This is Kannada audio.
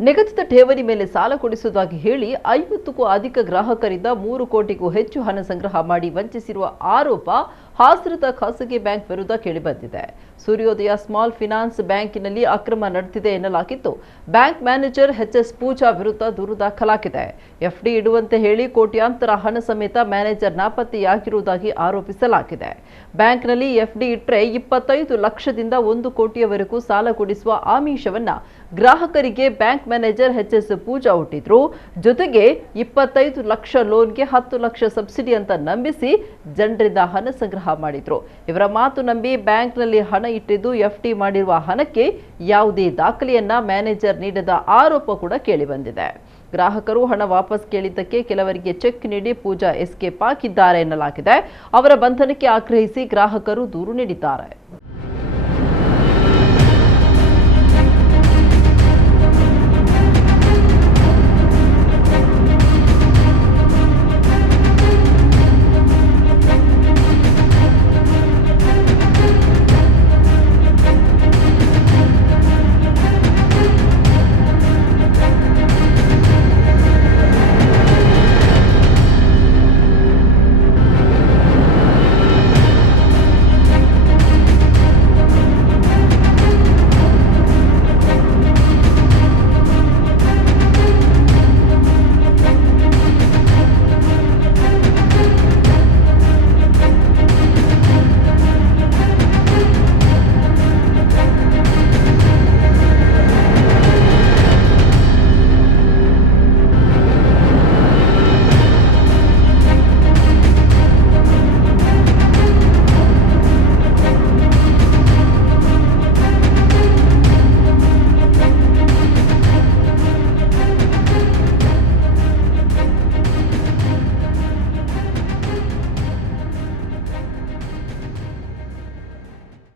ನಿಗದಿತ ಠೇವಣಿ ಮೇಲೆ ಸಾಲ ಕೊಡಿಸುವುದಾಗಿ ಹೇಳಿ 50ಕ್ಕೂ ಅಧಿಕ ಗ್ರಾಹಕರಿಂದ 3 ಕೋಟಿಗೂ ಹೆಚ್ಚು ಹಣ ಸಂಗ್ರಹ ಮಾಡಿ ವಂಚಿಸಿರುವ ಆರೋಪ ಹಾಸನದ ಖಾಸಗಿ ಬ್ಯಾಂಕ್ ವಿರುದ್ಧ ಕೇಳಿಬಂದಿದೆ. ಸೂರ್ಯೋದಯ ಸ್ಮಾಲ್ ಫಿನಾನ್ಸ್ ಬ್ಯಾಂಕಿನಲ್ಲಿ ಅಕ್ರಮ ನಡೆದಿದೆ ಎನ್ನಲಾಗಿದ್ದು, ಬ್ಯಾಂಕ್ ಮ್ಯಾನೇಜರ್ ಎಚ್.ಎಸ್. ಪೂಜಾ ವಿರುದ್ಧ ದೂರು ದಾಖಲಾಗಿದೆ. ಎಫ್ಡಿ ಇಡುವಂತೆ ಹೇಳಿ ಕೋಟ್ಯಾಂತರ ಹಣ ಸಮೇತ ಮ್ಯಾನೇಜರ್ ನಾಪತ್ತೆಯಾಗಿರುವುದಾಗಿ ಆರೋಪಿಸಲಾಗಿದೆ. ಬ್ಯಾಂಕ್ನಲ್ಲಿ ಎಫ್ಡಿ ಇಟ್ಟರೆ 25 ಲಕ್ಷದಿಂದ 1 ಕೋಟಿಯವರೆಗೂ ಸಾಲ ಕೊಡಿಸುವ ಆಮಿಷವನ್ನ ಗ್ರಾಹಕರಿಗೆ ಬ್ಯಾಂಕ್ ಮ್ಯಾನೇಜರ್ ಎಚ್.ಎಸ್. ಪೂಜಾ ಹುಟ್ಟಿದ್ರು. ಜೊತೆಗೆ 25 ಲಕ್ಷ ಲೋನ್ಗೆ 10 ಲಕ್ಷ ಸಬ್ಸಿಡಿ ಅಂತ ನಂಬಿಸಿ ಜನರಿಂದ ಹಣ ಸಂಗ್ರಹ ಮಾಡಿದ್ರು. ಇವರ ಮಾತು ನಂಬಿ ಬ್ಯಾಂಕ್ನಲ್ಲಿ ಹಣ ಇಟ್ಟಿದ್ದು ಎಫ್ಡಿ ಮಾಡಿರುವ ಹಣಕ್ಕೆ ಯಾವುದೇ ದಾಖಲೆಯನ್ನ ಮ್ಯಾನೇಜರ್ ನೀಡದ ಆರೋಪ ಕೂಡ ಕೇಳಿಬಂದಿದೆ. ಗ್ರಾಹಕರು ಹಣ ವಾಪಸ್ ಕೇಳಿದ್ದಕ್ಕೆ ಕೆಲವರಿಗೆ ಚೆಕ್ ನೀಡಿ ಪೂಜಾ ಎಸ್ಕೇಪ್ ಆಗಿದ್ದಾರೆ ಎನ್ನಲಾಗಿದೆ. ಅವರ ಬಂಧನಕ್ಕೆ ಆಗ್ರಹಿಸಿ ಗ್ರಾಹಕರು ದೂರು ನೀಡಿದ್ದಾರೆ.